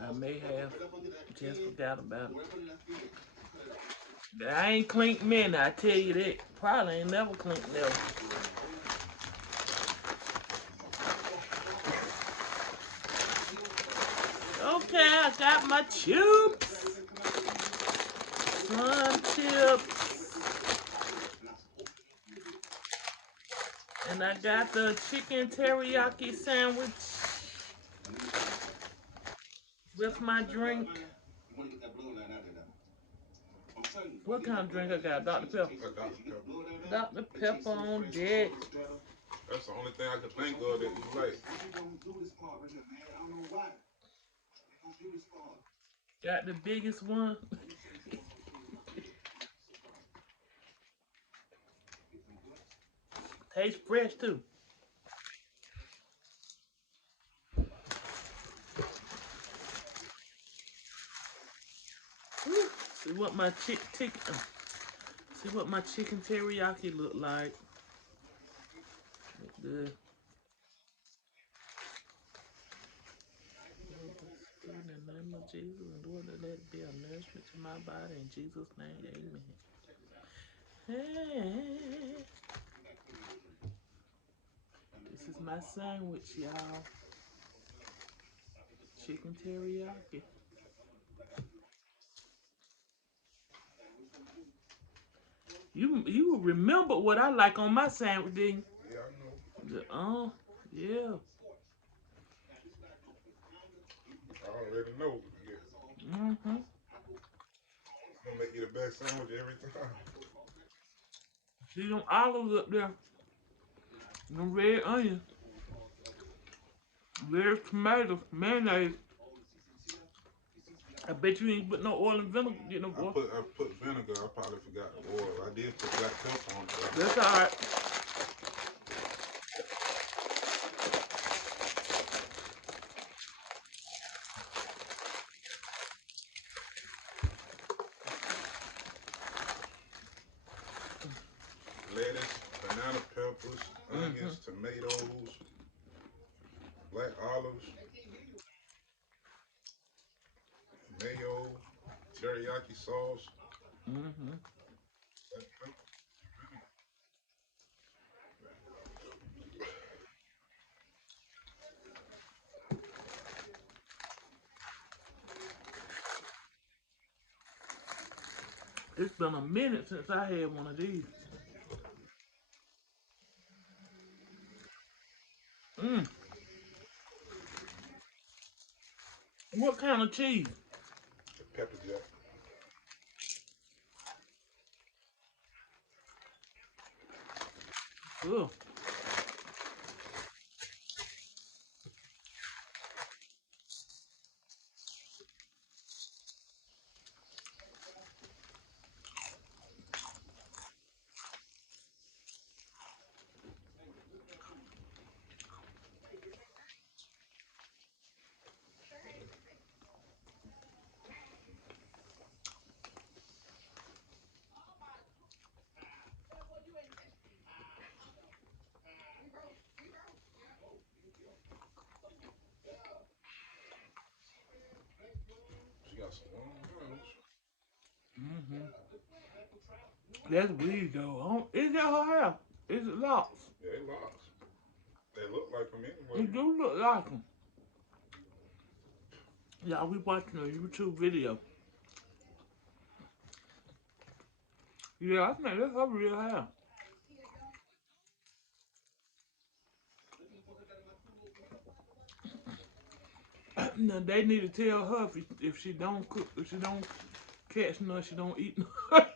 I may have just forgot about it. I ain't cleaned many, I tell you that. Probably ain't never cleaned never. Okay, I got my chips. Sun chips. And I got the chicken teriyaki sandwich with my drink. What kind of drink I got? Dr. Pepper. Dr. Pepper on deck. That's the only thing I could think of that you like. Got the biggest one. Tastes fresh too. Woo. See what my see what my chicken teriyaki look like. Look good. In the name of Jesus, and Lord, let it be a nourishment to my body. In Jesus' name, amen. Hey, this is my sandwich, y'all. Chicken teriyaki. You remember what I like on my sandwich, didn't Yeah, I know. you? Yeah. I already know. Yeah. Mm-hmm. I'm gonna make you the best sandwich every time. See them olives up there, them red onions, red tomatoes, mayonnaise. I bet you ain't put no oil and vinegar. Get no oil. I put vinegar. I probably forgot the oil. I did put black pepper on it. That's all right. Lettuce, banana peppers, Mm-hmm. onions, tomatoes, black olives, mayo, teriyaki sauce, Mm-hmm. black pepper. It's been a minute since I had one of these. Mm. What kind of cheese? Pepper jack. Ugh. She got some long nails. Mm-hmm. That's weird though. Is that her hair? Is it locks? Yeah, they locks. They look like them anyway. It do look like them. Yeah, we watching a YouTube video. Yeah, I think that's her real hair. Now they need to tell her if she don't cook, if she don't catch none, she don't eat none.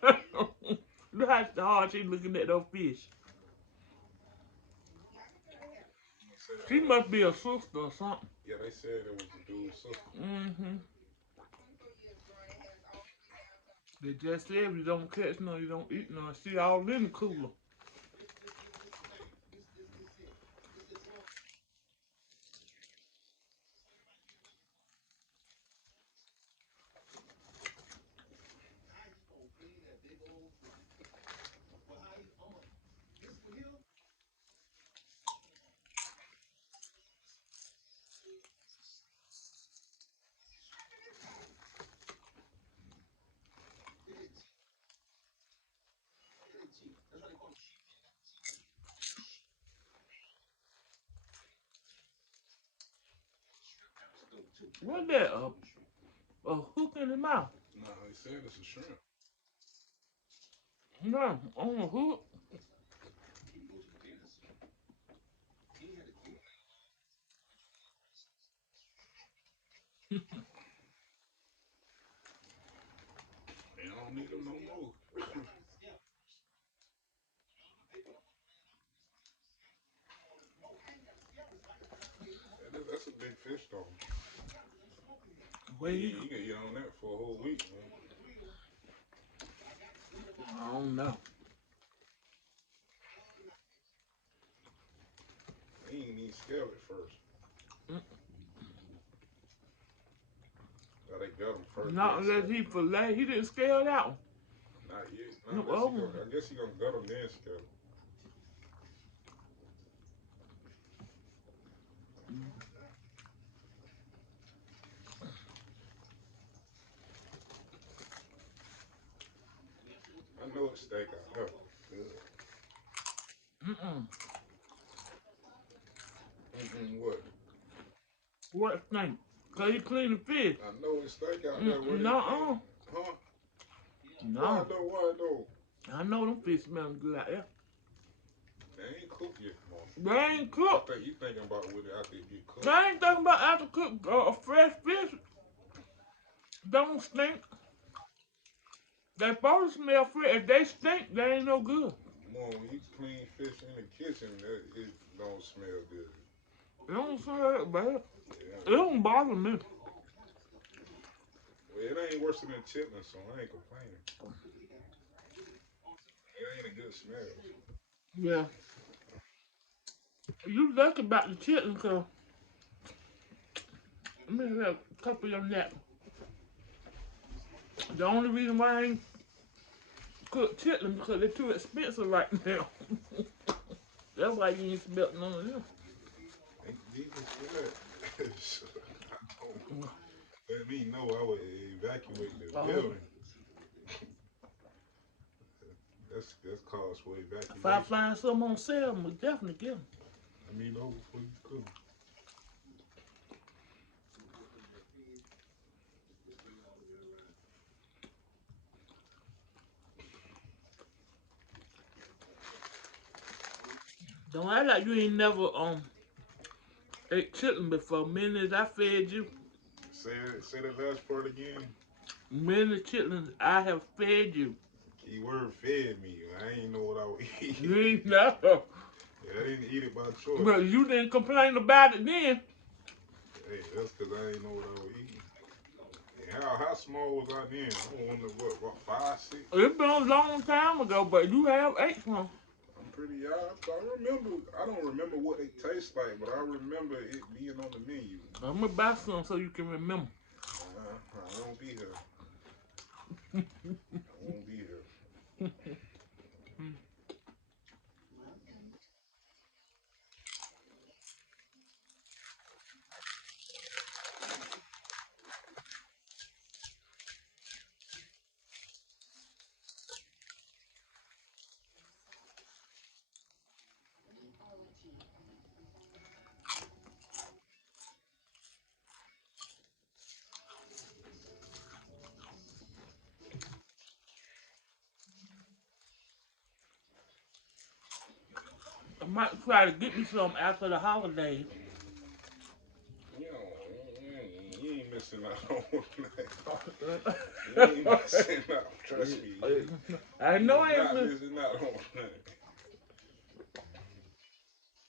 Look how hard she looking at those fish. She must be a sister or something. Yeah, they said it was the dude's sister. Mm-hmm. They just said if you don't catch none, you don't eat none. She all in the cooler. What's that? A hook in the mouth? Nah, they said it's a shrimp. No, on a hook. They don't need them no more. That's a big fish though. Where you? You can eat on that for a whole week, man. I don't know. They ain't even scale it first. Mm, They got them first. not Then unless scale. he fillet. He didn't scale that one. Not yet. Not No, unless he oh, gonna. I guess he gonna gut them then scale. I know it's steak out there. Good. mm-mm. What? What thing? Cause he clean the fish. I know it's steak out there. What it? No, Huh? Why no. though? Why though? I know them fish smell good out there. They ain't cooked yet, man. They ain't cooked. I think you thinking about what after it get They cooked. ain't talking about after cook fresh fish. Don't stink. They supposed to smell fresh. If they stink, they ain't no good. More when you clean fish in the kitchen, it don't smell good. It don't smell that bad. It Yeah. don't bother me. Well, it ain't worse than chitlin, so I ain't complaining. It ain't a good smell. Yeah. You lucky about the chitlin, cause let me have a couple of that. The only reason why I ain't cook chitlin because they're too expensive right now. That's why you ain't smelt none of them. Thank Jesus for that. I don't let me know I would evacuate the Uh, building. That's cause for if I evacuation. find some on sale, I'm gonna definitely get them. I mean, know before you cook. Don't act like you ain't never ate chitlin before. Minute I fed you, Say the last part again. minute chitlin I have fed you. Keyword fed me. I ain't know what I was eating. You ain't never. Yeah, I didn't eat it by choice. But you didn't complain about it then. Hey, that's because I ain't know what I was eating. And how small was I then? I wonder what, about 5, 6? It's been a long time ago, but you have ate some. I'm pretty young. I remember. I don't remember what they taste like, but I remember it being on the menu. I'm gonna buy some so you can remember. I won't be here. I won't be here. I might try to get me some after the holidays. You know, you ain't missing out on that. You ain't missing out. Trust me. I You know is I ain't not miss. missing out on that.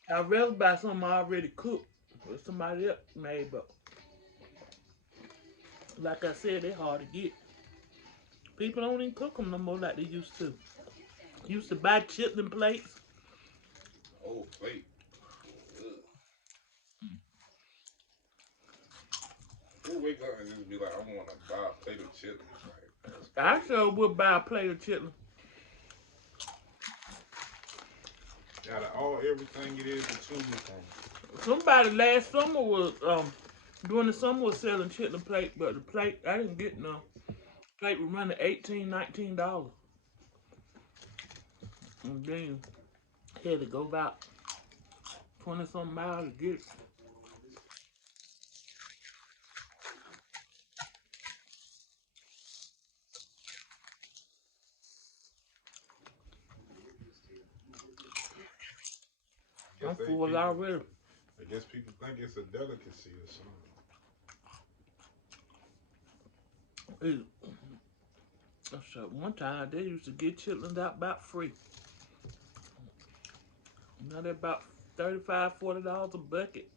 I'd rather buy something already cooked or somebody else made, but like I said, they're hard to get. People don't even cook them no more like they used to. Used to buy chitlin plates. Oh, plate. Ugh. Who wake up and just be like, I want to buy a plate of chitlins? Like, that's I crazy. sure would buy a plate of chitlin. Out of all everything it is to choose from. Somebody last summer was during the summer was selling chitlin plate, but the plate I didn't get none. Plate was running $18, $19. And then had to go about 20 some miles to get it. I'm they full people. already. I guess people think it's a delicacy or something. So one time they used to get chitlins out about free. Now they're about $35, $40 a bucket.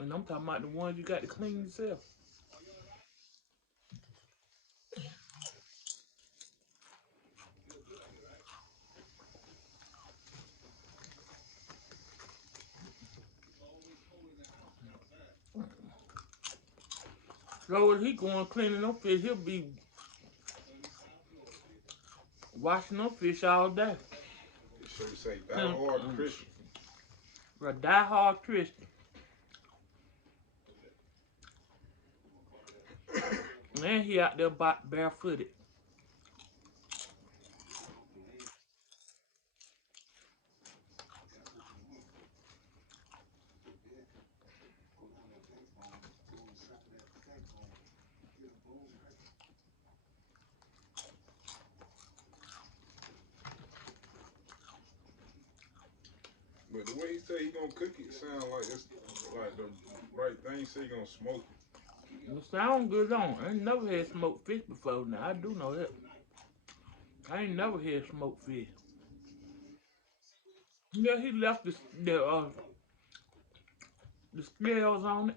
And I'm talking about the ones you got to clean yourself. So when he going cleaning them fish, he'll be washing them fish all day. So you say that hard Christian. A die-hard Christian. And he out there barefooted. But the way he say he gonna cook it sound like it's like the right thing. He say he gonna smoke it. It sound good on. I ain't never had smoked fish before. Now I do know that. I ain't never had smoked fish. Yeah, he left the scales on it.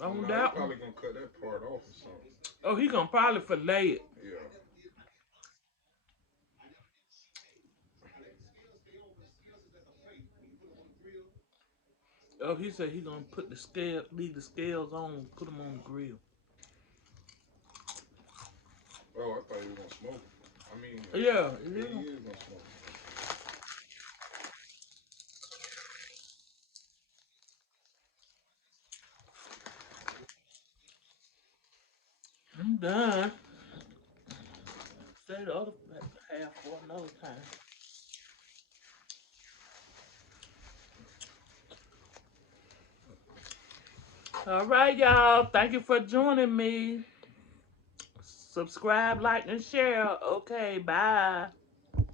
Oh On no, he that one. probably gonna cut that part off or something. Oh, he gonna probably fillet it. Yeah. Oh, he said he gonna put the scale, leave the scales on, put them on the grill. Oh, I thought he was gonna smoke it. I mean, Yeah, he yeah. is gonna smoke it. I'm done. Say the other half for another time. All right, y'all. Thank you for joining me. Subscribe, like, and share. Okay, bye.